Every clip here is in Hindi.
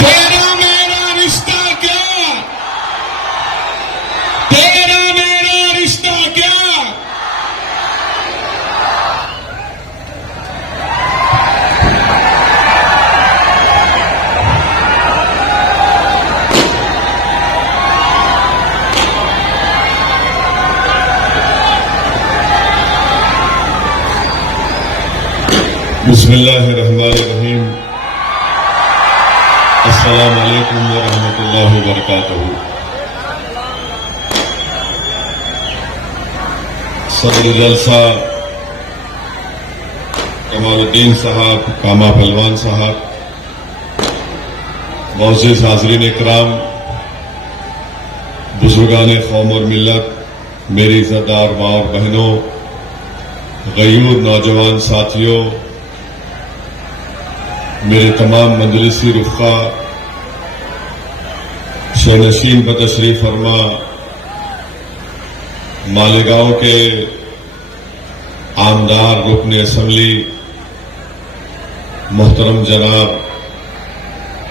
तेरा मेरा रिश्ता क्या, तेरा मेरा रिश्ता क्या। बिस्मिल्लाहिर्रहमानिर्रहीम। अस्सलाम वालेकुम व रहमतुल्लाहि व बरकातहू। सदर जलसा कमालुद्दीन साहब, कामा पहलवान साहब, मुअज़्ज़िज़ हाज़रीन इकराम, बुजुर्गान कौम और मिल्लत, मेरी इज़्ज़तदार माँ और बहनों, गयूर नौजवान साथियों, मेरे तमाम मंजलिसी रुफ़क़ा, शहनशीन पर तशरीफ फरमा, मालेगांव के आमदार रुकन असम्बली मोहतरम जनाब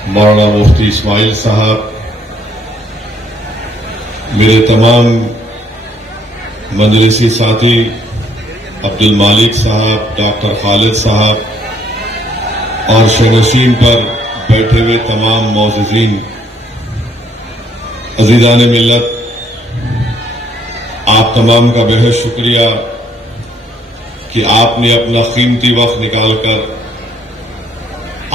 मौलाना मुफ्ती इस्माइल साहब, मेरे तमाम मंजलिसी साथी अब्दुल मालिक साहब, डॉक्टर खालिद साहब और शहनशीन पर बैठे हुए तमाम मौजूदीन, अज़ीज़ान मिल्लत, आप तमाम का बेहद शुक्रिया कि आपने अपना कीमती वक्त निकालकर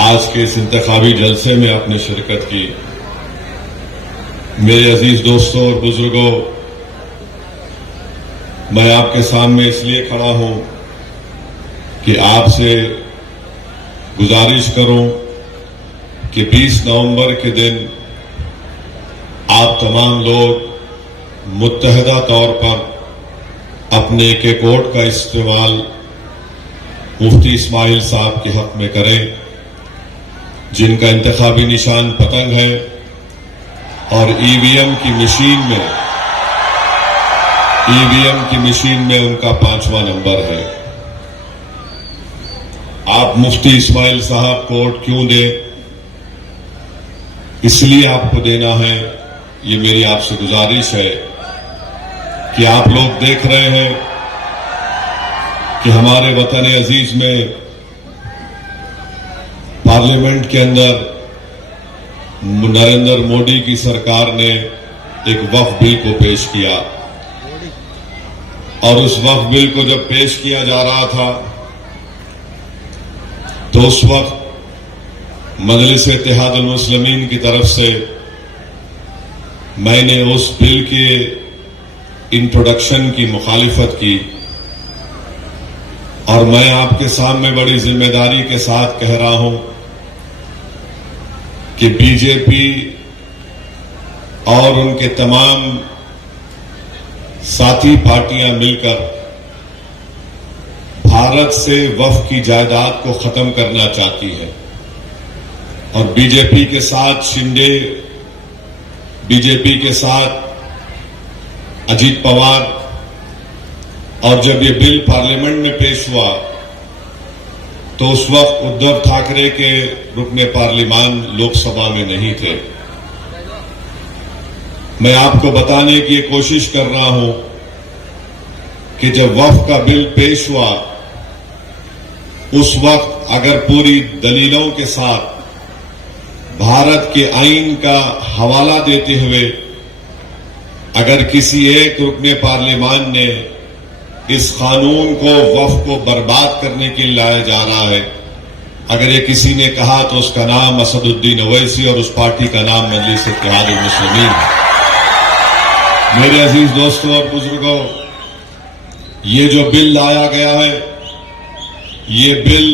आज के इस इंतखाबी जलसे में आपने शिरकत की। मेरे अजीज दोस्तों और बुजुर्गों, मैं आपके सामने इसलिए खड़ा हूं कि आपसे गुजारिश करूं कि 20 नवंबर के दिन आप तमाम लोग मुत्तहदा तौर पर अपने एक एक वोट का इस्तेमाल मुफ्ती इस्माइल साहब के हक में करें, जिनका इंतखाबी निशान पतंग है और ईवीएम की मशीन में उनका 5वां नंबर है। आप मुफ्ती इस्माइल साहब को वोट क्यों दें, इसलिए आपको देना है, ये मेरी आपसे गुजारिश है कि आप लोग देख रहे हैं कि हमारे वतन अजीज में पार्लियामेंट के अंदर नरेंद्र मोदी की सरकार ने एक वक्फ बिल को पेश किया और उस वक्फ बिल को जब पेश किया जा रहा था तो उस वक्त मजलिस इत्तेहादुल मुस्लिमीन की तरफ से मैंने उस बिल के इंट्रोडक्शन की मुखालिफत की और मैं आपके सामने बड़ी जिम्मेदारी के साथ कह रहा हूं कि बीजेपी और उनके तमाम साथी पार्टियां मिलकर भारत से वक्फ की जायदाद को खत्म करना चाहती है और बीजेपी के साथ शिंदे, बीजेपी के साथ अजीत पवार, और जब ये बिल पार्लियामेंट में पेश हुआ तो उस वक्त उद्धव ठाकरे के रुकने पार्लियामान लोकसभा में नहीं थे। मैं आपको बताने की कोशिश कर रहा हूं कि जब वक्फ का बिल पेश हुआ उस वक्त अगर पूरी दलीलों के साथ भारत के आईन का हवाला देते हुए अगर किसी एक रुकने पार्लियामान ने इस कानून को वक्फ को बर्बाद करने के लिए लाया जा रहा है, अगर ये किसी ने कहा तो उसका नाम असदुद्दीन ओवैसी और उस पार्टी का नाम मजलिस इत्तेहादुल मुस्लिमीन है। मेरे अजीज दोस्तों और बुजुर्गों, ये जो बिल लाया गया है, ये बिल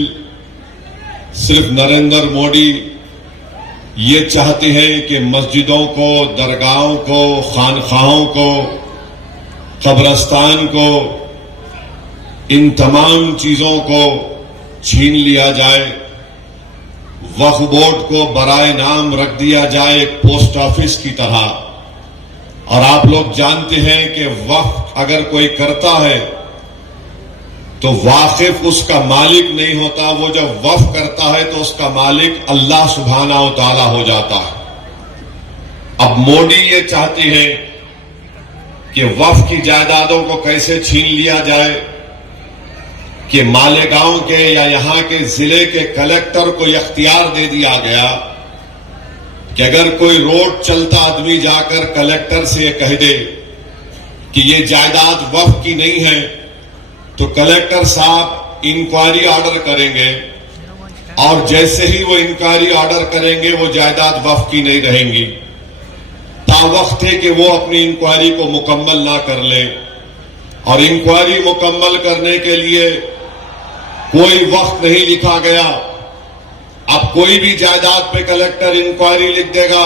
सिर्फ नरेंद्र मोदी ये चाहते हैं कि मस्जिदों को, दरगाहों को, खानखाहों को, कब्रस्तान को, इन तमाम चीजों को छीन लिया जाए, वक्फ बोर्ड को बराए नाम रख दिया जाए एक पोस्ट ऑफिस की तरह। और आप लोग जानते हैं कि वक्फ अगर कोई करता है तो वाकिफ उसका मालिक नहीं होता, वो जब वक्फ करता है तो उसका मालिक अल्लाह सुब्हाना व तआला हो जाता है। अब मोदी ये चाहती है कि वक्फ की जायदादों को कैसे छीन लिया जाए कि मालेगांव के या यहां के जिले के कलेक्टर को इख्तियार दे दिया गया कि अगर कोई रोड चलता आदमी जाकर कलेक्टर से ये कह दे कि ये जायदाद वक्फ की नहीं है, तो कलेक्टर साहब इंक्वायरी ऑर्डर करेंगे और जैसे ही वो इंक्वायरी ऑर्डर करेंगे वो जायदाद वक्फ की नहीं रहेंगी। तावक्त है कि वो अपनी इंक्वायरी को मुकम्मल ना कर ले, और इंक्वायरी मुकम्मल करने के लिए कोई वक्त नहीं लिखा गया। अब कोई भी जायदाद पे कलेक्टर इंक्वायरी लिख देगा,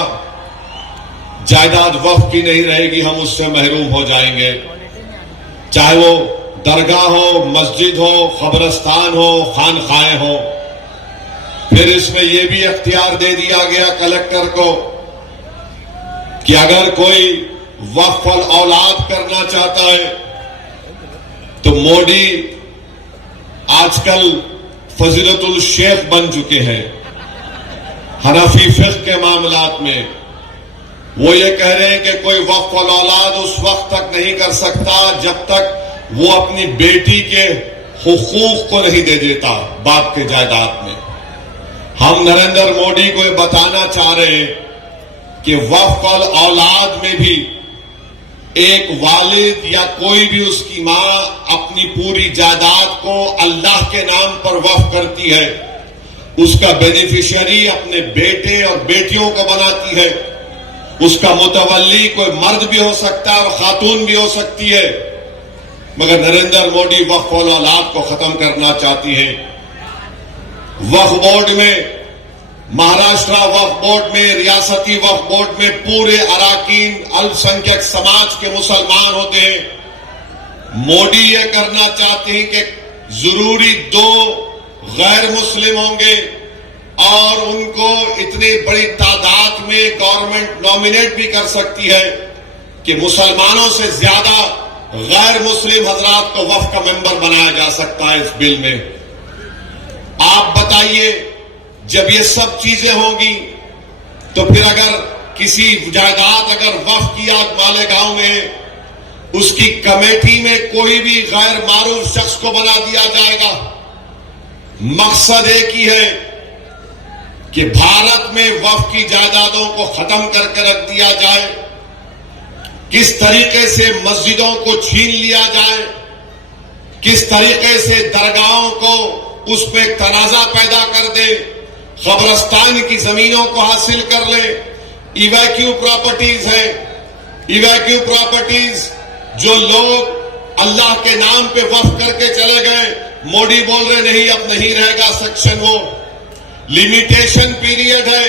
जायदाद वक्फ की नहीं रहेगी, हम उससे महरूम हो जाएंगे। चाहे वो दरगाह हो, मस्जिद हो, कब्रिस्तान हो, खानखाएं हो। फिर इसमें यह भी इख्तियार दे दिया गया कलेक्टर को कि अगर कोई वक्फ औलाद करना चाहता है तो मोदी आजकल फजीलतुल शेख बन चुके हैं हनफी फिक़्ह के मामलात में। वो ये कह रहे हैं कि कोई वक्फ औलाद उस वक्त तक नहीं कर सकता जब तक वो अपनी बेटी के हुकूक को नहीं दे देता बाप के जायदाद में। हम नरेंद्र मोदी को ये बताना चाह रहे हैं कि वक्फ औलाद में भी एक वालिद या कोई भी उसकी मां अपनी पूरी जायदाद को अल्लाह के नाम पर वक्फ करती है, उसका बेनिफिशियरी अपने बेटे और बेटियों को बनाती है। उसका मुतवल्ली कोई मर्द भी हो सकता है और खातून भी हो सकती है, मगर नरेंद्र मोदी वक्फ औलाद को खत्म करना चाहती है। वक्फ बोर्ड में, महाराष्ट्र वक्फ बोर्ड में, रियासती वक्फ बोर्ड में पूरे अराकीन अल्पसंख्यक समाज के मुसलमान होते हैं। मोदी ये करना चाहते हैं कि जरूरी 2 गैर मुस्लिम होंगे और उनको इतनी बड़ी तादाद में गवर्नमेंट नॉमिनेट भी कर सकती है कि मुसलमानों से ज्यादा गैर मुस्लिम हजरात को वक्फ का मेंबर बनाया जा सकता है इस बिल में। आप बताइए, जब ये सब चीजें होंगी तो फिर अगर किसी जायदाद अगर वक्फ किया मालेगांव में, उसकी कमेटी में कोई भी गैर मारूफ शख्स को बना दिया जाएगा। मकसद एक ही है कि भारत में वक्फ की जायदादों को खत्म करके रख दिया जाए। किस तरीके से मस्जिदों को छीन लिया जाए, किस तरीके से दरगाहों को उस पर तनाजा पैदा कर दे, कब्रिस्तान की जमीनों को हासिल कर ले। इवैक्यू प्रॉपर्टीज है, इवैक्यू प्रॉपर्टीज जो लोग अल्लाह के नाम पे वक्फ करके चले गए, मोदी बोल रहे नहीं अब नहीं रहेगा सेक्शन। वो लिमिटेशन पीरियड है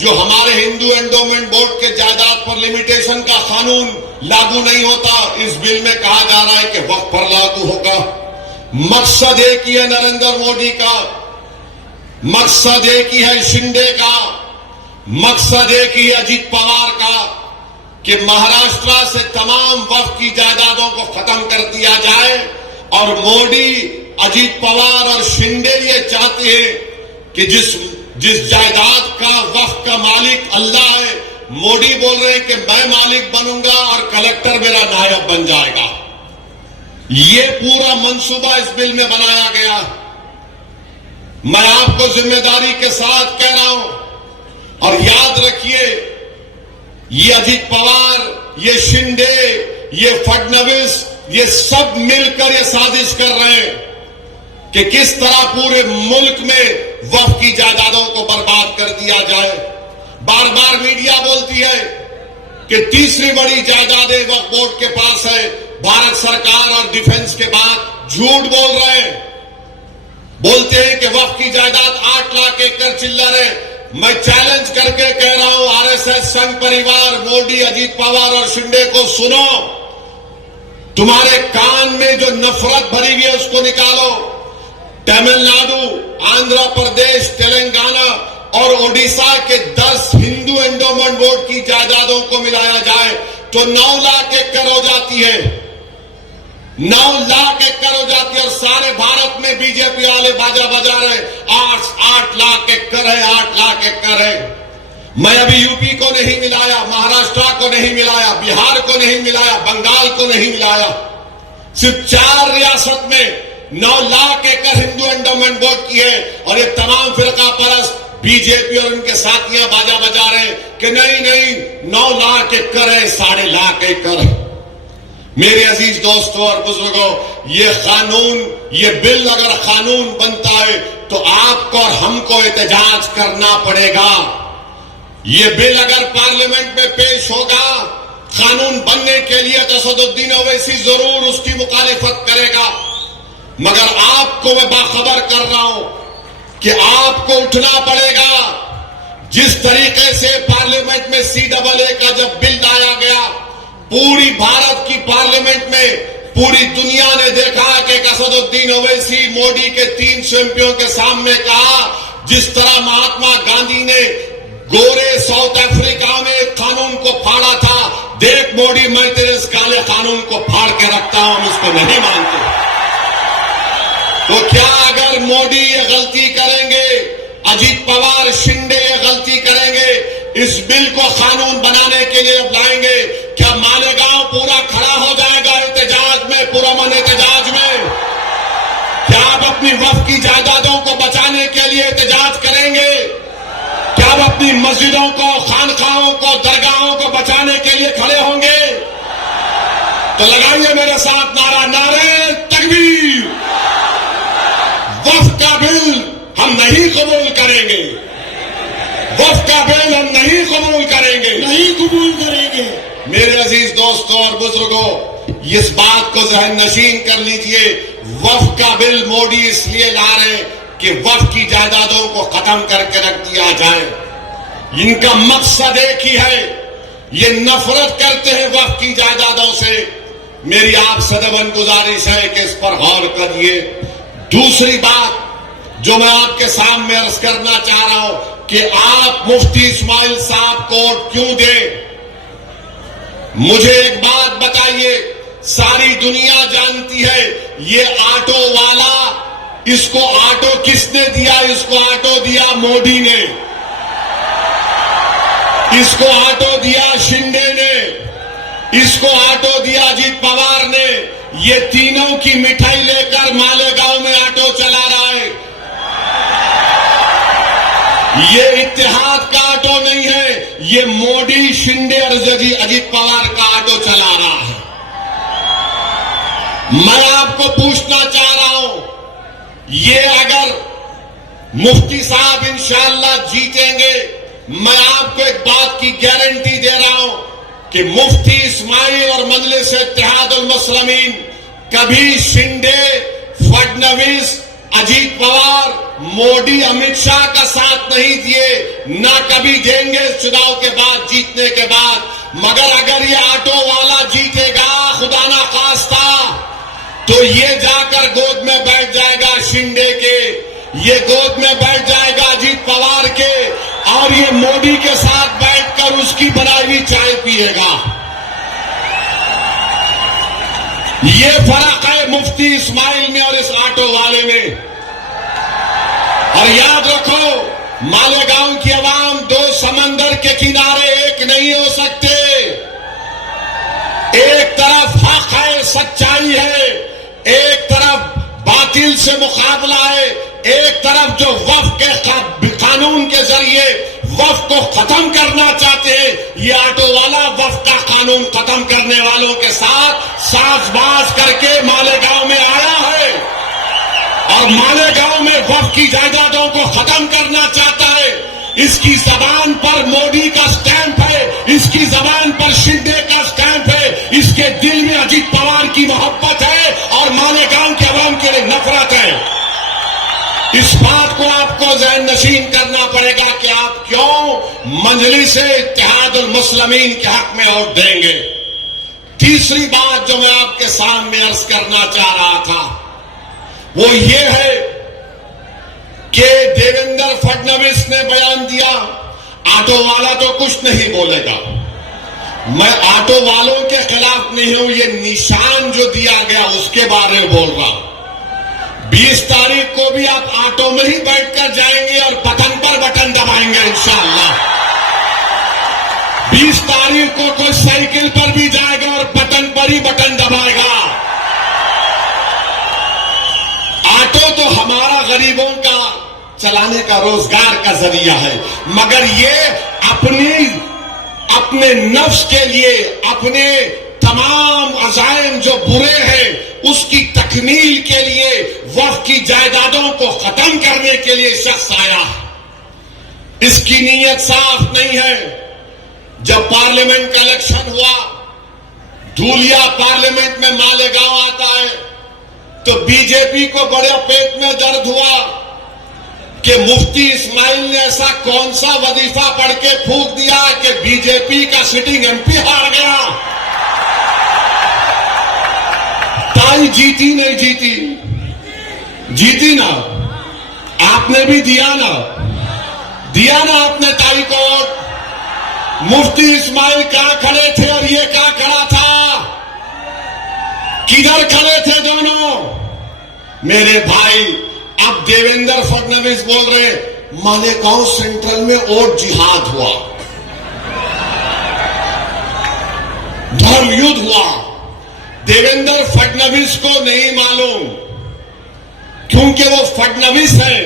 जो हमारे हिंदू एंडोमेंट बोर्ड के जायदाद पर लिमिटेशन का कानून लागू नहीं होता, इस बिल में कहा जा रहा है कि वक्फ पर लागू होगा। मकसद एक ही है नरेंद्र मोदी का, मकसद एक ही है शिंदे का, मकसद एक ही है अजीत पवार का कि महाराष्ट्र से तमाम वक्फ की जायदादों को खत्म कर दिया जाए। और मोदी, अजीत पवार और शिंदे ये चाहते हैं कि जिस जायदाद का वक्फ का मालिक अल्लाह है, मोदी बोल रहे हैं कि मैं मालिक बनूंगा और कलेक्टर मेरा नायब बन जाएगा। ये पूरा मंसूबा इस बिल में बनाया गया। मैं आपको जिम्मेदारी के साथ कह रहा हूं और याद रखिए, ये अजीत पवार, ये शिंदे, ये फडणवीस, ये सब मिलकर ये साजिश कर रहे हैं कि किस तरह पूरे मुल्क में वक्फ की जायदादों को बर्बाद कर दिया जाए। बार बार मीडिया बोलती है कि तीसरी बड़ी जायदादें वक्फ बोर्ड के पास है, भारत सरकार और डिफेंस के बाद झूठ बोल रहे हैं। बोलते हैं कि वक्फ की जायदाद 8 लाख एकड़ चिल्लर है। मैं चैलेंज करके कह रहा हूं, आरएसएस, संघ परिवार, मोदी, अजीत पवार और शिंदे को सुनो, तुम्हारे कान में जो नफरत भरी हुई है उसको निकालो। तमिलनाडु, आंध्र प्रदेश, तेलंगाना और ओडिशा के 10 हिंदू एंडोमेंट बोर्ड की जायदादों को मिलाया जाए तो 9 लाख एकड़ हो जाती है। 9 लाख एकड़ हो जाती है और सारे भारत में बीजेपी वाले बाजा बजा रहे 8 लाख एकड़ है, 8 लाख एकड़ है। मैं अभी यूपी को नहीं मिलाया, महाराष्ट्र को नहीं मिलाया, बिहार को नहीं मिलाया, बंगाल को नहीं मिलाया। सिर्फ 4 रियासत में 9 लाख एकड़ हिंदू एंडोमेंट बोर्ड की है और ये तमाम फिरका परस्त बीजेपी और उनके साथियां बाजा बजा रहे कि नहीं 9 लाख एकड़ है, 7.5 लाख एकड़ है। मेरे अजीज दोस्तों और बुजुर्गों, ये बिल अगर कानून बनता है तो आपको और हमको एहतजाज करना पड़ेगा। ये बिल अगर पार्लियामेंट में पेश होगा कानून बनने के लिए तो असदुद्दीन ओवैसी जरूर उसकी मुखालिफत करेगा, मगर आपको मैं बाखबर कर रहा हूं कि आपको उठना पड़ेगा। जिस तरीके से पार्लियामेंट में CAA का जब बिल लाया गया, पूरी भारत की पार्लियामेंट में पूरी दुनिया ने देखा कि असदुद्दीन ओवैसी मोदी के 300 एमपियों के सामने कहा, जिस तरह महात्मा गांधी ने गोरे साउथ अफ्रीका में एक कानून को फाड़ा था, देख मोदी मैं तेरे इस काले कानून को फाड़ के रखता हूं, हम इसको नहीं मानते। तो क्या अगर मोदी ये गलती करेंगे, अजीत पवार शिंदे ये गलती करेंगे, इस बिल को कानून बनाने के लिए लाएंगे, क्या मालेगांव पूरा खड़ा हो जाएगा एहतजाज में, पुरअमन एहतजाज में? क्या आप अपनी वक्फ की जायदादों को बचाने के लिए एहतजाज करेंगे? क्या आप अपनी मस्जिदों को, खानखाहों को, दरगाहों को बचाने के लिए खड़े होंगे? तो लगाइए मेरे साथ नारा, नारे तकबीर। वक्फ का बिल हम नहीं कबूल करेंगे, वक्फ का बिल हम नहीं कबूल करेंगे, नहीं कबूल करेंगे। मेरे अजीज दोस्तों और बुजुर्गों, इस बात को जहन नशीन कर लीजिए, वक्फ का बिल मोदी इसलिए ला रहे कि वक्फ की जायदादों को खत्म करके रख दिया जाए। इनका मकसद एक ही है, ये नफरत करते हैं वक्फ की जायदादों से। मेरी आप सदैवन गुजारिश है कि इस पर गौर करिए। दूसरी बात जो मैं आपके सामने अर्ज करना चाह रहा हूं कि आप मुफ्ती इस्माइल साहब को वोट क्यों दें? मुझे एक बात बताइए, सारी दुनिया जानती है ये ऑटो वाला, इसको ऑटो किसने दिया? इसको ऑटो दिया मोदी ने, इसको ऑटो दिया शिंदे ने, इसको ऑटो दिया अजीत पवार ने। ये तीनों की मिठाई लेकर मालेगांव में ऑटो चला रहा है। ये इत्तेहाद का ऑटो नहीं है, ये मोदी शिंदे और अजीत पवार का ऑटो चला रहा है। मैं आपको पूछना चाह रहा हूं, ये अगर मुफ्ती साहब इंशाअल्लाह जीतेंगे, मैं आपको एक बात की गारंटी दे रहा हूं कि मुफ्ती इस्माइल और मजलिस इत्तेहादुल मुस्लिमीन कभी शिंदे, फडणवीस, अजीत पवार, मोदी, अमित शाह का साथ नहीं दिए, ना कभी देंगे चुनाव के बाद, जीतने के बाद। मगर अगर ये ऑटो वाला जीतेगा, खुदा ना खास्ता, तो ये जाकर गोद में बैठ जाएगा शिंदे के, ये गोद में बैठ जाएगा अजीत पवार के, और ये मोदी के साथ बैठकर उसकी बनाई हुई चाय पिएगा। ये फर्क है मुफ्ती इस्माइल में और इस ऑटो वाले में। और याद रखो, मालेगांव की आवाम दो समंदर के किनारे एक नहीं हो सकते। एक तरफ हक है, सच्चाई है, एक तरफ बातिल से मुकाबला है, एक तरफ जो वक्फ के कानून के जरिए वक्फ को खत्म करना चाहते हैं, ये ऑटो वाला वक्फ का कानून खत्म करने वालों के साथ साजबाज करके मालेगांव में आया है और मालेगांव में वक्फ की जायदादों को खत्म करना चाहता है। इसकी जबान पर मोदी का स्टैंप है, इसकी जबान पर शिंदे का स्टैंप है, इसके दिल में अजीत पवार की मोहब्बत है और मालेगांव के अवाम के लिए नफरत है। इस बात को आपको ज़हन नशीन करना पड़ेगा कि आप क्यों मजलिस इत्तेहादुल मुस्लिमीन के हक में वोट देंगे। तीसरी बात जो मैं आपके सामने अर्ज करना चाह रहा था वो ये है कि देवेंद्र फडणवीस ने बयान दिया, ऑटो वाला तो कुछ नहीं बोलेगा, मैं ऑटो वालों के खिलाफ नहीं हूं, ये निशान जो दिया गया उसके बारे में बोल रहा हूं। 20 तारीख को भी आप ऑटो में ही बैठकर जाएंगे और बटन पर बटन दबाएंगे इंशाअल्लाह। 20 तारीख को कोई साइकिल पर भी जाएगा और बटन पर ही बटन दबाएगा। ऑटो तो हमारा गरीबों का चलाने का रोजगार का जरिया है, मगर ये अपने नफ्स के लिए, अपने तमाम अजायम जो बुरे हैं उसकी तकमील के लिए, वक्त की जायदादों को खत्म करने के लिए शख्स आया। इसकी नीयत साफ नहीं है। जब पार्लियामेंट का इलेक्शन हुआ, धूलिया पार्लियामेंट में मालेगांव आता है, तो बीजेपी को बड़े पेट में दर्द हुआ कि मुफ्ती इस्माइल ने ऐसा कौन सा वजीफा पढ़ के फूंक दिया कि बीजेपी का सिटिंग एमपी हार गया। ताई जीती नहीं जीती, जीती ना, आपने भी दिया ना आपने ताई को। मुफ्ती इस्माइल कहां खड़े थे और ये कहां खड़ा था? किधर खड़े थे दोनों? मेरे भाई, अब देवेंद्र फडणवीस बोल रहे मालेगांव सेंट्रल में वोट जिहाद हुआ, धर्म युद्ध हुआ। देवेंद्र फडणवीस को नहीं मालूम, क्योंकि वो फडणवीस है,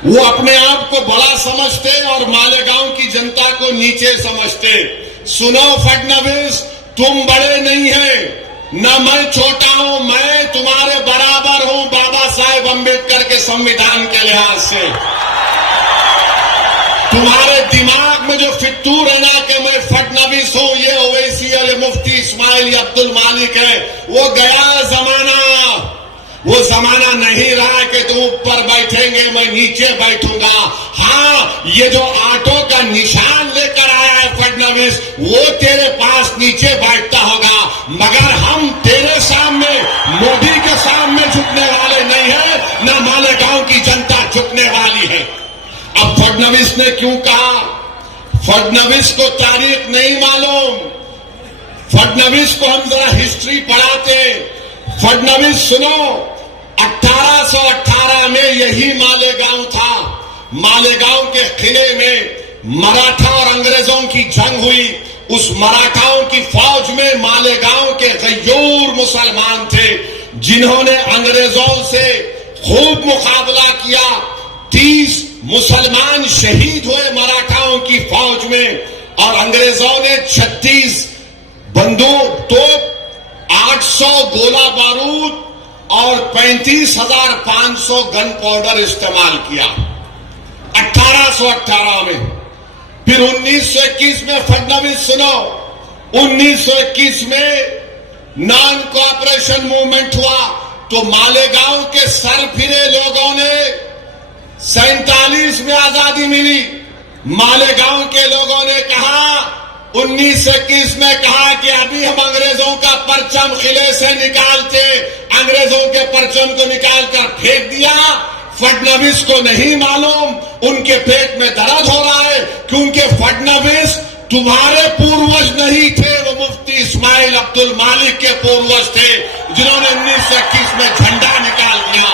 वो अपने आप को बड़ा समझते और मालेगांव की जनता को नीचे समझते। सुनो फडणवीस, तुम बड़े नहीं हैं, न मैं छोटा हूं, मैं तुम्हारे बराबर हूं बाबा साहेब अंबेडकर के संविधान के लिहाज से। तुम्हारे दिमाग में जो फितूर है ना कि मैं फडणवीस हूं, ये ओवैसी है, ये मुफ्ती इस्माइल, ये अब्दुल मालिक है, वो गया जमाना। वो जमाना नहीं रहा कि तुम ऊपर बैठेंगे मैं नीचे बैठूंगा। हाँ, ये जो ऑटो का निशान लेकर आया है फडणवीस, वो तेरे पास नीचे बैठता होगा, मगर हम तेरे सामने, मोदी के सामने झुकने वाले नहीं है, न मालेगांव की जनता झुकने वाली है। अब फडणवीस ने क्यों कहा? फडणवीस को तारीख नहीं मालूम। फडणवीस को हम जरा हिस्ट्री पढ़ाते। फडणवीस सुनो, 1818 में यही मालेगांव था। मालेगांव के किले में मराठा और अंग्रेजों की जंग हुई। उस मराठाओं की फौज में मालेगांव के गय्यूर मुसलमान थे, जिन्होंने अंग्रेजों से खूब मुकाबला किया। 30 मुसलमान शहीद हुए मराठाओं की फौज में, और अंग्रेजों ने 36 बंदूक, तोप, 800 गोला बारूद और 35,500 गन पाउडर इस्तेमाल किया 1818 में। फिर 1921 में फडणवीस सुनो, 1921 में नॉन कोऑपरेशन मूवमेंट हुआ, तो मालेगांव के सरफिरे लोगों ने 47 में आजादी मिली। मालेगांव के लोगों ने कहा, 1921 में कहा कि अभी हम अंग्रेजों का परचम किले से निकालते, अंग्रेजों के परचम को निकालकर फेंक दिया। फडणवीस को नहीं मालूम, उनके पेट में दर्द हो रहा है, क्योंकि फडणवीस तुम्हारे पूर्वज नहीं थे, वो मुफ्ती इस्माइल अब्दुल मालिक के पूर्वज थे, जिन्होंने 1921 में झंडा निकाल दिया।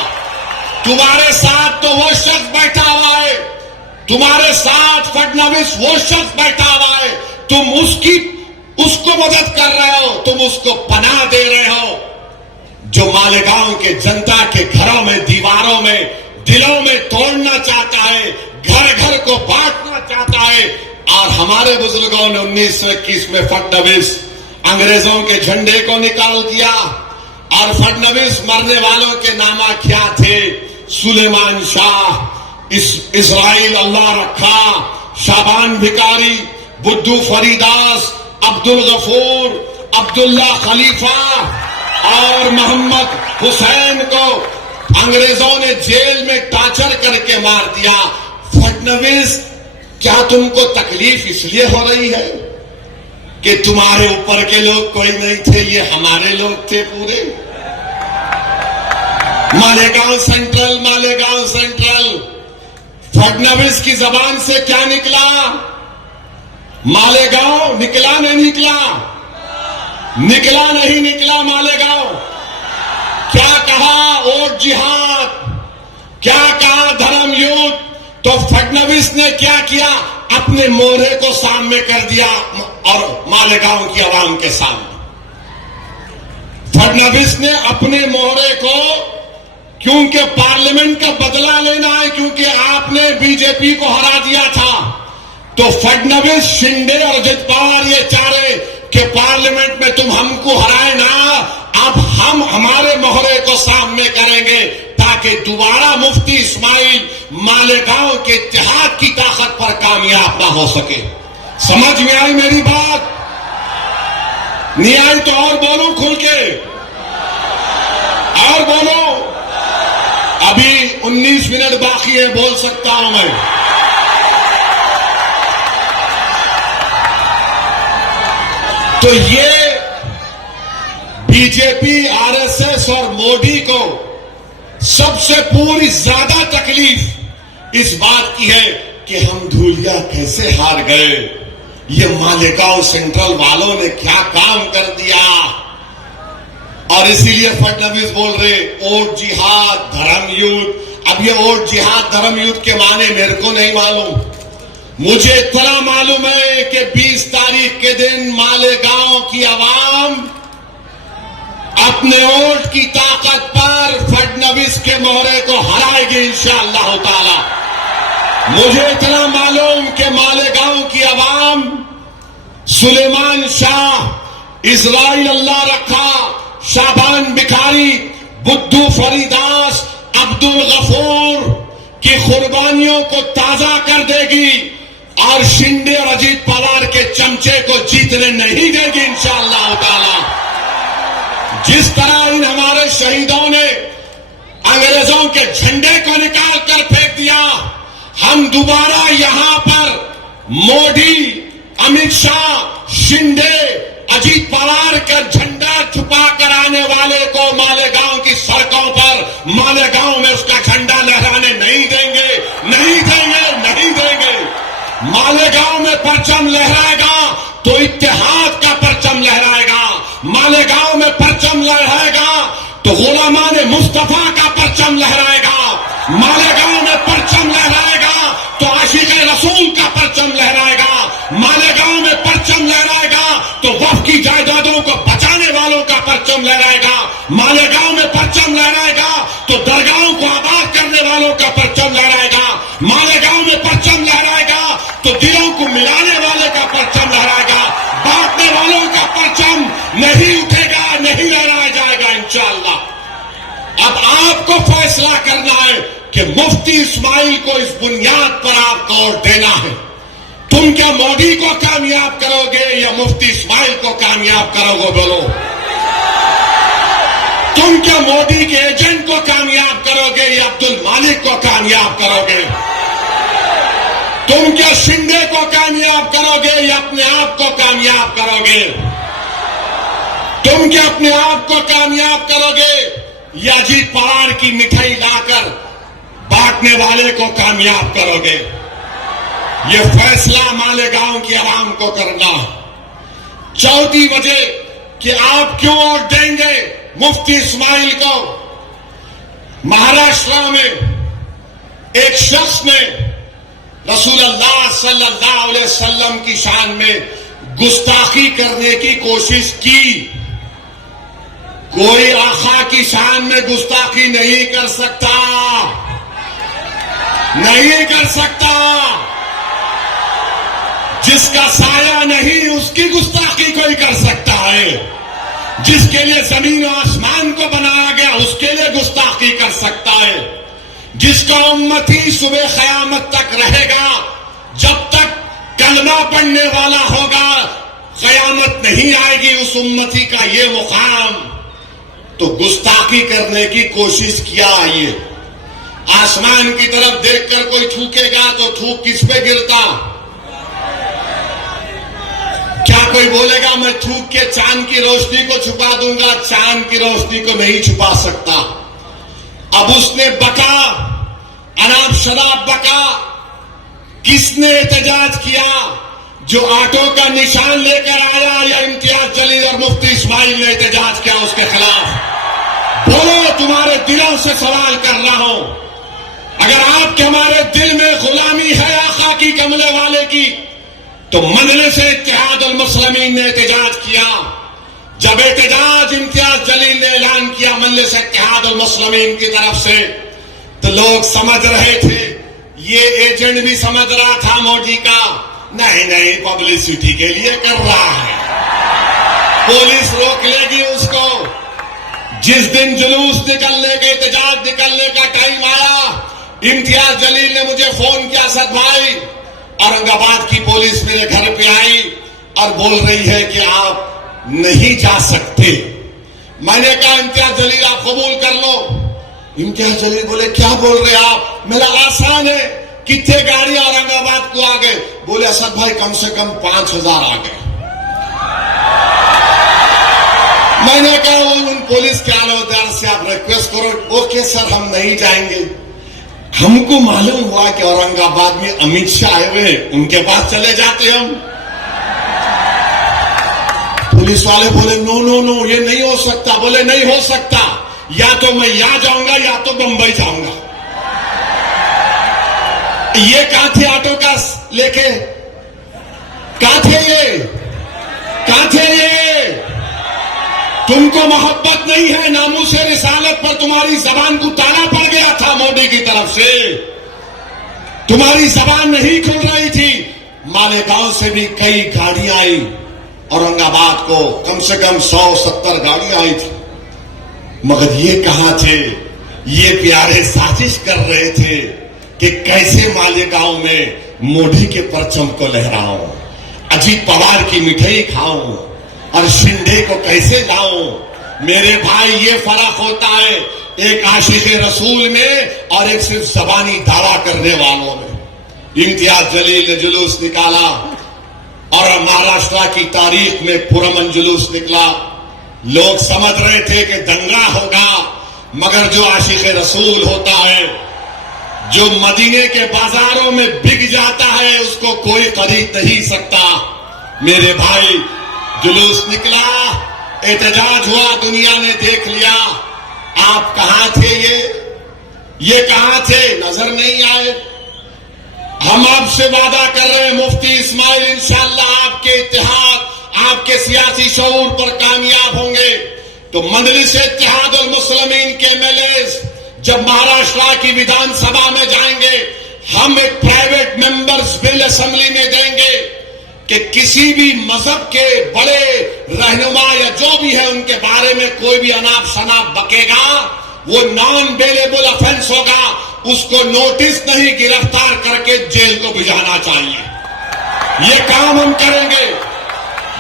तुम्हारे साथ तो वो शख्स बैठा हुआ है, तुम्हारे साथ फडणवीस वो शख्स बैठा हुआ है, तुम उसको मदद कर रहे हो, तुम उसको पनाह दे रहे हो, जो मालेगांव के जनता के घरों में, दीवारों में, दिलों में तोड़ना चाहता है, घर घर को बांटना चाहता है। और हमारे बुजुर्गों ने 1921 में फडणवीस अंग्रेजों के झंडे को निकाल दिया। और फडणवीस मरने वालों के नामा क्या थे? सुलेमान शाह, इस्राइल अल्लाह रखा, शाबान भिकारी, बुद्धू फरीदास, अब्दुल गफूर, अब्दुल्ला खलीफा और मोहम्मद हुसैन को अंग्रेजों ने जेल में टार्चर करके मार दिया। फडणवीस, क्या तुमको तकलीफ इसलिए हो रही है कि तुम्हारे ऊपर के लोग कोई नहीं थे, ये हमारे लोग थे पूरे? मालेगांव सेंट्रल, मालेगांव सेंट्रल, फडणवीस की जबान से क्या निकला? मालेगांव निकला नहीं निकला? निकला नहीं निकला मालेगांव? क्या कहा वोट जिहाद, क्या कहा धर्म युद्ध? तो फडणवीस ने क्या किया? अपने मोहरे को सामने कर दिया और मालेगांव की आवाम के सामने फडणवीस ने अपने मोहरे को, क्योंकि पार्लियामेंट का बदला लेना है, क्योंकि आपने बीजेपी को हरा दिया था, तो फडणवीस, शिंदे और अजित पवार ये चाह रहे कि पार्लियामेंट में तुम हमको हराए ना, अब हम हमारे मोहरे को सामने करेंगे ताकि दोबारा मुफ्ती इस्माइल मालेगांव के इत्तेहाद की ताकत पर कामयाब ना हो सके। समझ में आई मेरी बात? नहीं आई तो और बोलो खुल के, और बोलो। अभी 19 मिनट बाकी है, बोल सकता हूं मैं। तो ये बीजेपी, आरएसएस और मोदी को सबसे पूरी ज्यादा तकलीफ इस बात की है कि हम धूलिया कैसे हार गए, ये मालेगांव सेंट्रल वालों ने क्या काम कर दिया। और इसीलिए फडणवीस बोल रहे वोट जिहाद धर्म युद्ध। अब ये वोट जिहाद धर्म युद्ध के माने मेरे को नहीं मालूम, मुझे इतना मालूम है कि 20 तारीख के दिन मालेगांव की आवाम अपने वोट की ताकत पर फडणवीस के मोहरे को हराएगी इंशाअल्लाह ताला। मुझे इतना मालूम कि मालेगांव की आवाम सुलेमान शाह, इजराइल अल्लाह रखा, शाबान बिखारी, बुद्धू फरीदास, अब्दुल गफूर की कुर्बानियों को ताजा कर देगी और शिंदे और अजीत पवार के चमचे को जीतने नहीं देगी इंशाअल्लाह ताला। जिस तरह इन हमारे शहीदों ने अंग्रेजों के झंडे को निकाल कर फेंक दिया, हम दोबारा यहां पर मोदी, अमित शाह, शिंदे, अजीत पवार का झंडा छुपा कर आने वाले को मालेगांव की सड़कों पर, मालेगांव में उसका झंडा लहराने नहीं देंगे, नहीं देंगे, नहीं देंगे। मालेगांव में परचम लहराएगा तो इत्तेहाद का परचम लहराएगा, मालेगांव में परचम लहराएगा तो गुलामाने मुस्तफा का परचम लहराएगा, मालेगांव में परचम लहराएगा तो आशिक़े रसूल का परचम लहराएगा, मालेगांव में परचम लहराएगा तो वक्फ की जायदादों को बचाने वालों का परचम लहराएगा, मालेगांव में परचम लहराएगा तो दरगाहों को आबाद करने वालों का परचम लहराएगा, मालेगांव में परचम लहराएगा तो दिलों को मिलाने वाले का परचम लहराएगा, बांटने वालों का परचम नहीं उठेगा, नहीं लहराया जाएगा इंशाअल्लाह। अब आपको फैसला करना है कि मुफ्ती इस्माइल को इस बुनियाद पर आपको वोट देना है। तुम क्या मोदी को कामयाब करोगे या मुफ्ती इस्माइल को कामयाब करोगे? बोलो। तुम क्या मोदी के एजेंट को कामयाब करोगे या अब्दुल मालिक को कामयाब करोगे? तुम क्या शिंदे को कामयाब करोगे या अपने आप को कामयाब करोगे? तुम क्या अपने आप को कामयाब करोगे या अजीत पवार की मिठाई लाकर बांटने वाले को कामयाब करोगे? ये फैसला मालेगांव की आवाम को करना। चौथी वजह कि आप क्यों वोट देंगे मुफ्ती इस्माइल को। महाराष्ट्र में एक शख्स ने रसूलुल्लाह सल्लल्लाहु अलैहि वसल्लम की शान में गुस्ताखी करने की कोशिश की। कोई आका की शान में गुस्ताखी नहीं कर सकता, नहीं कर सकता। जिसका साया नहीं उसकी गुस्ताखी कोई कर सकता है, जिसके लिए जमीन और आसमान को बनाया गया उसके लिए गुस्ताखी कर सकता है। जिसका उम्मती सुबह क़यामत तक रहेगा, जब तक कलमा पढ़ने वाला होगा क़यामत नहीं आएगी उस उम्मती का ये मुकाम। तो गुस्ताखी करने की कोशिश किया। ये आसमान की तरफ देखकर कोई थूकेगा तो थूक किस पे गिरता? क्या कोई बोलेगा मैं थूक के चांद की रोशनी को छुपा दूंगा? चांद की रोशनी को नहीं छुपा सकता। अब उसने बका, अनाब शराब बका, किसने एहतजाज किया? जो ऑटो का निशान लेकर आया या इम्तियाज जलील और मुफ्ती इस्माइल ने एहतजाज किया उसके खिलाफ, बोलो, तुम्हारे दिलों से सवाल कर रहा हूं। अगर आपके हमारे दिल में गुलामी है आका की, कमले वाले की, तो मजलिस इत्तेहादुल मुस्लिमीन ने एहतजाज किया। जब एहतजाज इम्तियाज जलील ने ऐलान किया मजलिस इत्तेहादुल मुस्लिमीन की तरफ से, तो लोग समझ रहे थे, ये एजेंट भी समझ रहा था मोदी का, नहीं पब्लिसिटी के लिए कर रहा है, पुलिस रोक लेगी उसको। जिस दिन जुलूस निकलने के, एहतजाज निकलने का टाइम आया, इम्तियाज जलील ने मुझे फोन किया, असद भाई, औरंगाबाद की पुलिस मेरे घर पे आई और बोल रही है कि आप नहीं जा सकते। मैंने कहा इम्तियाज जलील आप कबूल कर लो। इम्तियाज जलील बोले क्या बोल रहे आप? मेरा आसान है, कितने गाड़ी औरंगाबाद को आ गए? बोले असद भाई कम से कम 5000 आ गए। मैंने कहा उन पुलिस के आलादार से आप रिक्वेस्ट करो, ओके सर हम नहीं जाएंगे। हमको मालूम हुआ कि औरंगाबाद में अमित शाह आए हुए, उनके पास चले जाते हम। पुलिस वाले बोले नो ये नहीं हो सकता। बोले नहीं हो सकता, या तो मैं यहां जाऊंगा या तो बंबई जाऊंगा। ये कहां थे ऑटो का लेके? कहां थे ये? कहां थे ये? तुमको मोहब्बत नहीं है, नामूस रिसालत पर तुम्हारी जबान को ताला पड़ गया था मोदी की तरफ से, तुम्हारी जबान नहीं खुल रही थी। मालेगांव से भी कई गाड़ियां आई औरंगाबाद को, कम से कम 170 गाड़ियां आई थी, मगर ये कहां थे? ये प्यारे साजिश कर रहे थे कि कैसे मालेगांव में मोदी के परचम को लहराऊं, अजीत पवार की मिठाई खाऊं और शिंदे को कैसे लाऊं। मेरे भाई ये फर्क होता है एक आशिक रसूल में और एक सिर्फ जबानी दावा करने वालों में। इम्तियाज जलील ने जुलूस निकाला और महाराष्ट्र की तारीख में पुरअमन जुलूस निकला। लोग समझ रहे थे कि दंगा होगा, मगर जो आशिक रसूल होता है, जो मदीने के बाजारों में बिक जाता है, उसको कोई खरीद नहीं सकता। मेरे भाई जुलूस निकला, एहतजाज हुआ, दुनिया ने देख लिया। आप कहां थे? ये कहां थे? नजर नहीं आए। हम आपसे वादा कर रहे हैं मुफ्ती इस्माइल, इंशाअल्लाह आपके इत्तेहाद, आपके सियासी शऊर पर कामयाब होंगे तो मजलिस इत्तेहादुल मुस्लिमीन के एमएलएस जब महाराष्ट्र की विधानसभा में जाएंगे, हम एक प्राइवेट मेंबर्स बिल असेंबली में देंगे कि किसी भी मजहब के बड़े रहनुमा या जो भी है उनके बारे में कोई भी अनाप शनाप बकेगा, वो नॉन बेलेबल ऑफेंस होगा, उसको नोटिस नहीं गिरफ्तार करके जेल को भिजाना चाहिए। ये काम हम करेंगे।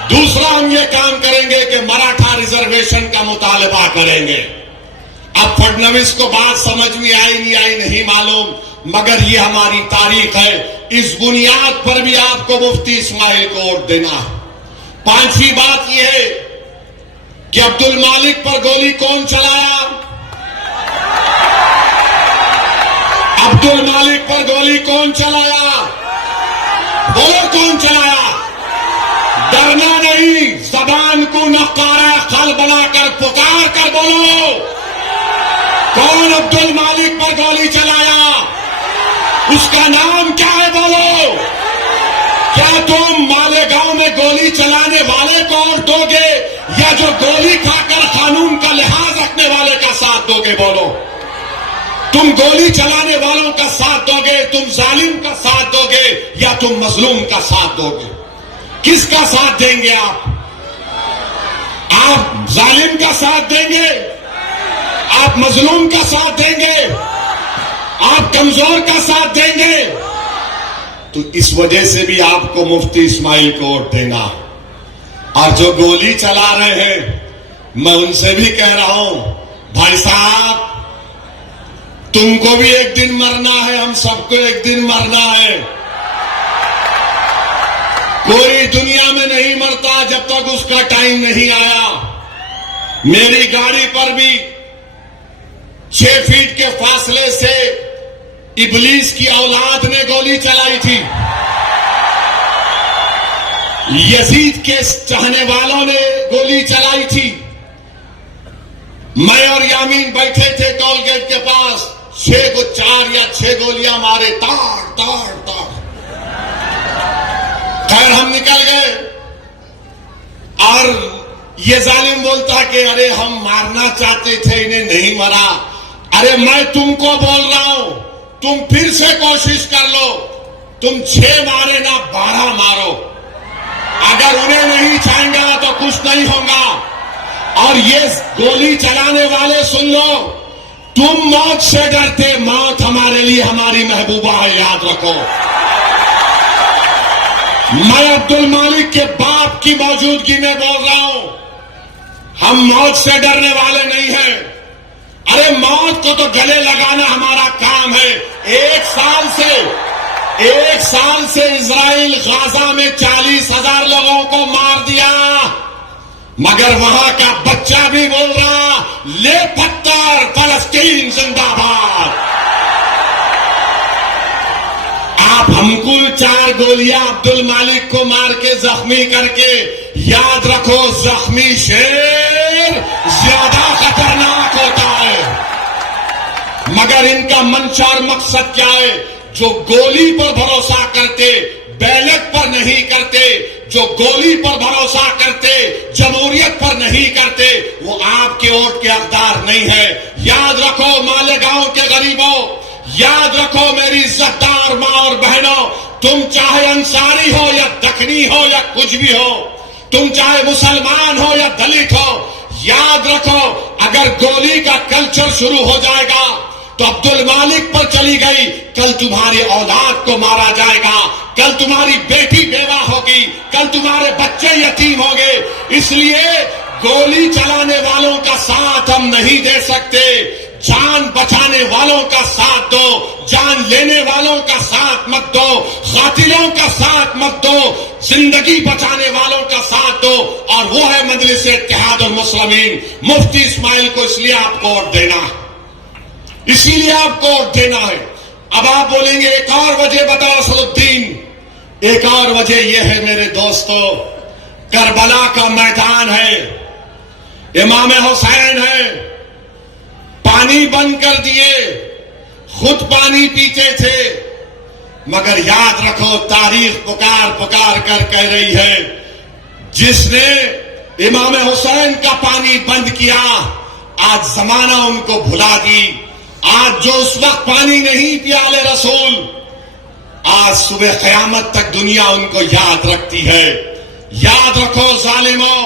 दूसरा हम ये काम करेंगे कि मराठा रिजर्वेशन का मुतालबा करेंगे। अब फडणवीस को बात समझ में आई नहीं आई नहीं मालूम, मगर ये हमारी तारीख है। इस बुनियाद पर भी आपको मुफ्ती इस्माइल को वोट देना है। पांचवी बात यह है कि अब्दुल मालिक पर गोली कौन चलाया? अब्दुल मालिक पर गोली कौन चलाया? बोलो कौन चलाया? डरना नहीं, जबान को नकारा खल बनाकर पुकार कर बोलो, कौन अब्दुल मालिक पर गोली चलाया? उसका नाम क्या है? बोलो। क्या तुम मालेगांव में गोली चलाने वाले को वोट दोगे या जो गोली खाकर कानून का लिहाज रखने वाले का साथ दोगे? बोलो। तुम गोली चलाने वालों का साथ दोगे, तुम जालिम का साथ दोगे या तुम मजलूम का साथ दोगे? किसका साथ देंगे आप? आप जालिम का साथ देंगे? आप मजलूम का साथ देंगे? आप कमजोर का साथ देंगे? तो इस वजह से भी आपको मुफ्ती इस्माइल को वोट देना। और जो गोली चला रहे हैं, मैं उनसे भी कह रहा हूं, भाई साहब तुमको भी एक दिन मरना है, हम सबको एक दिन मरना है। कोई दुनिया में नहीं मरता जब तक उसका टाइम नहीं आया। मेरी गाड़ी पर भी 6 फीट के फासले से इबलीस की औलाद ने गोली चलाई थी। यजीद के चाहने वालों ने गोली चलाई थी। मैं और यामीन बैठे थे टोल गेट के पास, 4 या 6 गोलियां मारे, ताड़ ताड़ ताड़। खैर हम निकल गए और ये जालिम बोलता कि अरे हम मारना चाहते थे, इन्हें नहीं मरा। अरे मैं तुमको बोल रहा हूं, तुम फिर से कोशिश कर लो, तुम 6 मारे ना 12 मारो, अगर उन्हें नहीं छाएंगा तो कुछ नहीं होगा। और ये गोली चलाने वाले सुन लो, तुम मौत से डरते, मौत हमारे लिए हमारी महबूबा है, याद रखो। मैं अब्दुल मालिक के बाप की मौजूदगी में बोल रहा हूं, हम मौत से डरने वाले नहीं हैं। अरे मौत को तो गले लगाना हमारा काम है। एक साल से इजराइल गाजा में 40,000 लोगों को मार दिया, मगर वहां का बच्चा भी बोल रहा, ले पत्थर, फलस्तीन जिंदाबाद। आप हमको 4 गोलियां अब्दुल मालिक को मार के जख्मी करके, याद रखो जख्मी शेर ज्यादा खतरनाक होता है। मगर इनका मंशा और मकसद क्या है? जो गोली पर भरोसा करते, बैलेट पर नहीं करते, जो गोली पर भरोसा करते, जमहूरियत पर नहीं करते, वो आपके वोट के हकदार नहीं है। याद रखो मालेगांव के गरीबों, याद रखो मेरी इज्जतदार मां और बहनों, तुम चाहे अंसारी हो या दखनी हो या कुछ भी हो, तुम चाहे मुसलमान हो या दलित हो, याद रखो अगर गोली का कल्चर शुरू हो जाएगा तो अब्दुल मालिक पर चली गई, कल तुम्हारी औलाद को मारा जाएगा, कल तुम्हारी बेटी बेवा होगी, कल तुम्हारे बच्चे यतीम होंगे। इसलिए गोली चलाने वालों का साथ हम नहीं दे सकते। जान बचाने वालों का साथ दो, जान लेने वालों का साथ मत दो, कातिलों का साथ मत दो, जिंदगी बचाने वालों का साथ दो। और वो है मजलिस इत्तेहाद और मुस्लिमीन, मुफ्ती इस्माइल को। इसलिए आपको वोट देना है, इसीलिए आपको वोट देना है। अब आप बोलेंगे एक और वजह बताओ सलुद्दीन। एक और वजह यह है मेरे दोस्तों, करबला का मैदान है, इमाम हुसैन है, पानी बंद कर दिए, खुद पानी पीते थे, मगर याद रखो तारीख पुकार पुकार कर कह रही है, जिसने इमाम हुसैन का पानी बंद किया, आज जमाना उनको भुला दी। आज जो उस वक्त पानी नहीं पियाले रसूल, आज सुबह क़यामत तक दुनिया उनको याद रखती है। याद रखो जालिमों,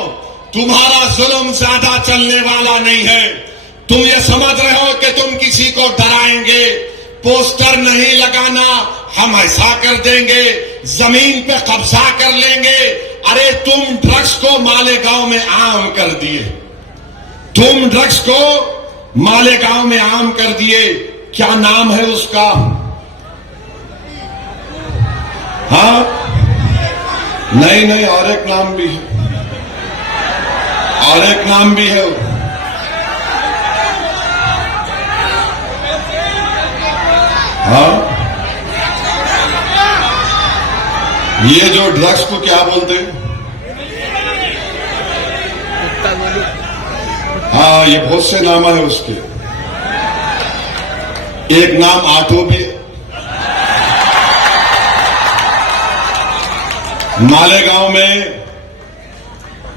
तुम्हारा जुल्म ज्यादा चलने वाला नहीं है। तुम ये समझ रहे हो कि तुम किसी को डराएंगे, पोस्टर नहीं लगाना, हम ऐसा कर देंगे, जमीन पे कब्जा कर लेंगे। अरे तुम ड्रग्स को मालेगांव में आम कर दिए, तुम ड्रग्स को मालेगांव में आम कर दिए। क्या नाम है उसका? हाँ, नहीं, और एक नाम भी है, और एक नाम भी है। हाँ, ये जो ड्रग्स को क्या बोलते हैं? हाँ, ये बहुत से नाम है उसके। एक नाम आटो भी है। मालेगांव में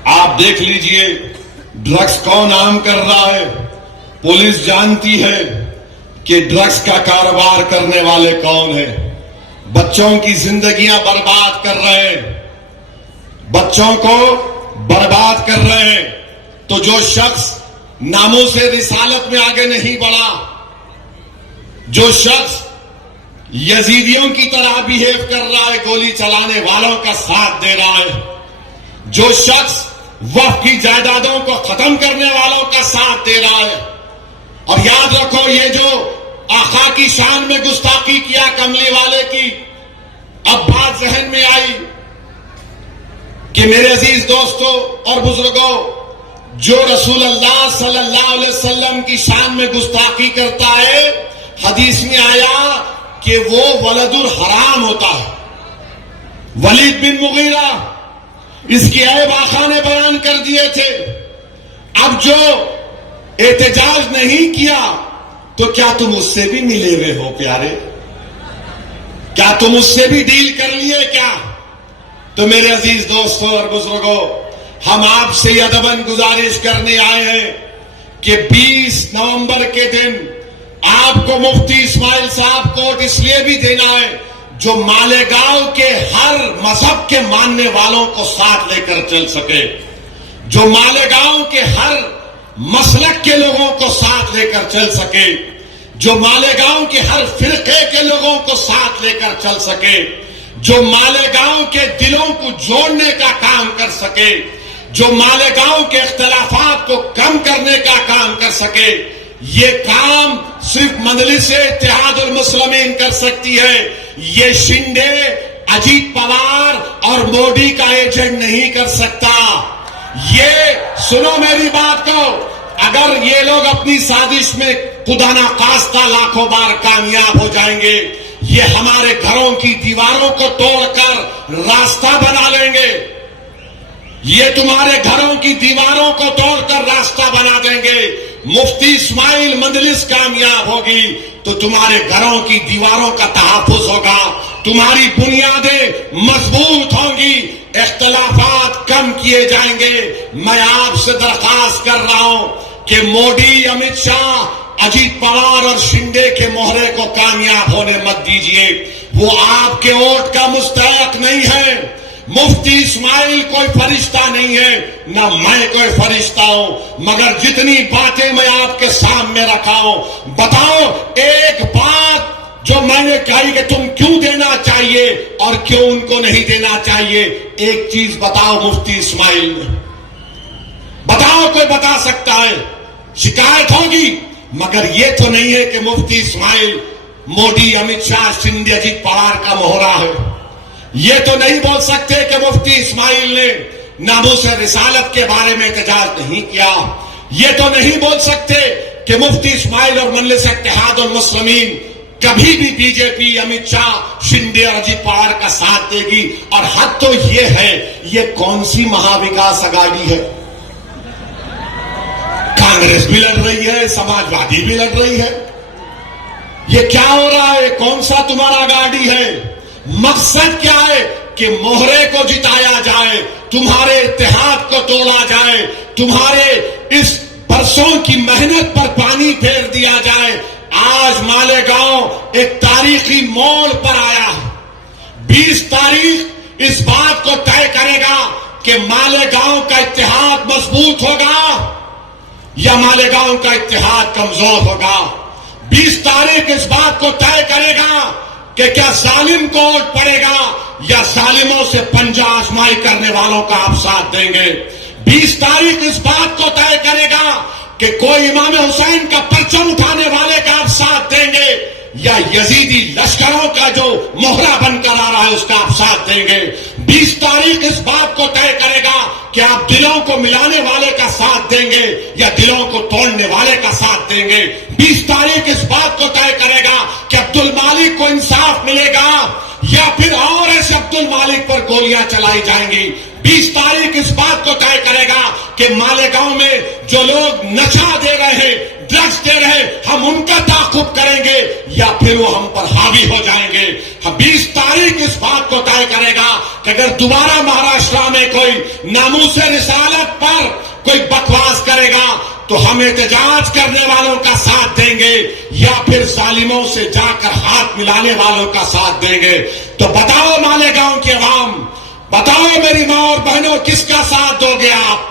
आप देख लीजिए, ड्रग्स कौन आम कर रहा है। पुलिस जानती है कि ड्रग्स का कारोबार करने वाले कौन है। बच्चों की जिंदगियां बर्बाद कर रहे हैं, बच्चों को बर्बाद कर रहे हैं। तो जो शख्स नामों से रिसालत में आगे नहीं बढ़ा, जो शख्स यजीदियों की तरह बिहेव कर रहा है, गोली चलाने वालों का साथ दे रहा है, जो शख्स वक्फ की जायदादों को खत्म करने वालों का साथ दे रहा है। और याद रखो, ये जो आका की शान में गुस्ताखी किया कमली वाले की, अब बात जहन में आई कि मेरे अजीज दोस्तों और बुजुर्गों, जो रसूल अल्लाह सल्लल्लाहु अलैहि वसल्लम की शान में गुस्ताखी करता है, हदीस में आया कि वो वलदुल हराम होता है। वलीद बिन मुगीरा इसकी ऐब आका ने बयान कर दिए थे। अब जो एहतजाज नहीं किया तो क्या तुम उससे भी मिले हुए हो प्यारे? क्या तुम उससे भी डील कर लिए क्या? तो मेरे अजीज दोस्तों और बुजुर्गों, हम आपसे अदबन गुजारिश करने आए हैं कि 20 नवंबर के दिन आपको मुफ्ती इस्माइल साहब कोर्ट इसलिए भी देना है जो मालेगांव के हर मजहब के मानने वालों को साथ लेकर चल सके, जो मालेगांव के हर मसलक के लोगों को साथ लेकर चल सके, जो मालेगांव के हर फिरके के लोगों को साथ लेकर चल सके, जो मालेगांव के दिलों को जोड़ने का काम कर सके, जो मालेगांव के इख्तलाफात को कम करने का काम कर सके। ये काम सिर्फ मजलिस-ए-इत्तेहादुल मुस्लिमीन कर सकती है। ये शिंदे, अजीत पवार और मोदी का एजेंट नहीं कर सकता। ये सुनो मेरी बात को, अगर ये लोग अपनी साजिश में खुदा ना खास्ता लाखों बार कामयाब हो जाएंगे, ये हमारे घरों की दीवारों को तोड़कर रास्ता बना लेंगे। ये तुम्हारे घरों की दीवारों को तोड़कर रास्ता बना देंगे। मुफ्ती इस्माइल मजलिस कामयाब होगी तो तुम्हारे घरों की दीवारों का तहफ्फुज होगा, तुम्हारी बुनियादें मजबूत होंगी, इख्तलाफात कम किए जाएंगे। मैं आपसे दरख्वास्त कर रहा हूं कि मोदी, अमित शाह, अजीत पवार और शिंदे के मोहरे को कामयाब होने मत दीजिए। वो आपके वोट का मुस्तहक नहीं है। मुफ्ती इस्माइल कोई फरिश्ता नहीं है, ना मैं कोई फरिश्ता हूं, मगर जितनी बातें मैं आपके सामने रखा हूं, बताओ एक बात जो मैंने कही कि तुम क्यों देना चाहिए और क्यों उनको नहीं देना चाहिए। एक चीज बताओ मुफ्ती इस्माइल, बताओ, कोई बता सकता है? शिकायत होगी, मगर यह तो नहीं है कि मुफ्ती इस्माइल मोदी, अमित शाह, शिंदे, अजीत पवार का मोहरा है। ये तो नहीं बोल सकते कि मुफ्ती इस्माइल ने नामूस रिसालत के बारे में एहतजाज नहीं किया। ये तो नहीं बोल सकते कि मुफ्ती इस्माइल और मजलिस-ए-इत्तेहादुल मुस्लिमीन कभी भी बीजेपी, अमित शाह, शिंदे और अजीत पवार का साथ देगी। और हद तो ये है, ये कौन सी महाविकास अघाड़ी है? कांग्रेस भी लड़ रही है, समाजवादी भी लड़ रही है। ये क्या हो रहा है? कौन सा तुम्हारा अघाड़ी है? मकसद क्या है कि मोहरे को जिताया जाए, तुम्हारे इत्तेहाद को तोड़ा जाए, तुम्हारे इस बरसों की मेहनत पर पानी फेर दिया जाए। आज मालेगांव एक तारीखी मोड़ पर आया है। 20 तारीख इस बात को तय करेगा कि मालेगांव का इत्तेहाद मजबूत होगा या मालेगांव का इत्तेहाद कमजोर होगा। 20 तारीख इस बात को तय करेगा कि क्या जालिम को वोट पड़ेगा या जालिमों से पंजा आजमाई करने वालों का आप साथ देंगे। 20 तारीख इस बात को तय करेगा कि कोई इमाम हुसैन का परचम उठाने वाले का आप साथ देंगे या यजीदी लश्करों का जो मोहरा बनकर आ रहा है उसका आप साथ देंगे। 20 तारीख इस बात को तय करेगा कि आप दिलों को मिलाने वाले का साथ देंगे या दिलों को तोड़ने वाले का साथ देंगे। 20 तारीख इस बात को तय करेगा कि अब्दुल मालिक को इंसाफ मिलेगा या फिर और ऐसे अब्दुल मालिक पर गोलियां चलाई जाएंगी। 20 तारीख इस बात को तय करेगा कि मालेगांव में जो लोग नशा दे रहे हैं, ड्रग्स दे रहे हैं, हम उनका ताकुब करेंगे या फिर वो हम पर हावी हो जाएंगे। 20 तारीख इस बात को तय करेगा कि अगर दोबारा महाराष्ट्र में कोई नामूस रिसालत पर कोई बकवास करेगा तो हम एहतजाज करने वालों का साथ देंगे या फिर जालिमों से जाकर हाथ मिलाने वालों का साथ देंगे। तो बताओ मालेगांव के अवाम, बताओ मेरी मां और बहनों, किसका साथ दोगे आप?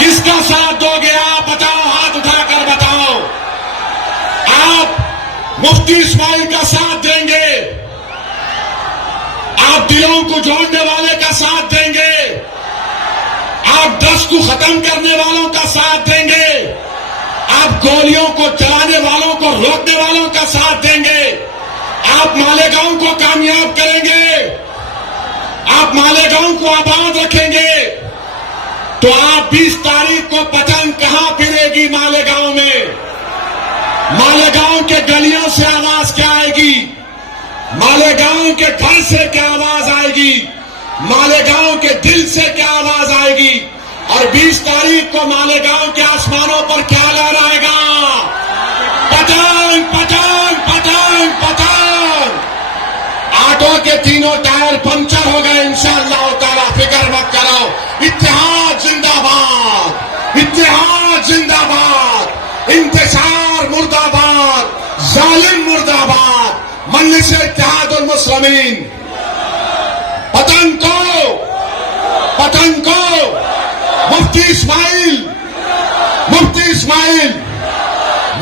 किसका साथ दोगे आप? बताओ, हाथ उठाकर बताओ। आप मुफ्ती इस्माइल का साथ देंगे? आप दिलों को जोड़ने वाले का साथ देंगे? आप ड्रग्स को खत्म करने वालों का साथ देंगे? आप गोलियों को चलाने वालों को रोकने वालों का साथ देंगे? आप मालेगांव को कामयाब करेंगे? आप मालेगांव को आबाद रखेंगे? तो आप 20 तारीख को पतंग कहां फिरेगी मालेगांव में? मालेगांव के गलियों से आवाज क्या आएगी? मालेगांव के घर से क्या आवाज आएगी? मालेगांव के दिल से क्या आवाज आएगी और 20 तारीख को मालेगांव के आसमानों पर क्या लहराएगा? पतंग पतंग पतंग पतंग। ऑटो के तीनों टायर पंचर हो गए इंशाअल्लाह ताला, फिक्र मत करो। इत्तेहाद जिंदाबाद, इत्तेहाद जिंदाबाद, इंतजार मुर्दाबाद, जालिम मुर्दाबाद, मजलिस इत्तेहादुल मुस्लिमीन। पतंग को मुफ्ती इस्माइल,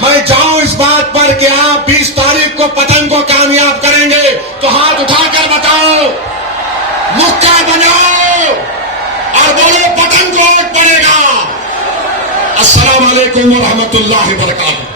मैं जाऊं इस बात पर कि आप 20 तारीख को पतंग को कामयाब करेंगे तो हाथ उठाकर बताओ, मुक्का बनाओ और बोलो पतंग को वोट पड़ेगा। अस्सलाम वालेकुम व रहमतुल्लाहि व बरकातहू।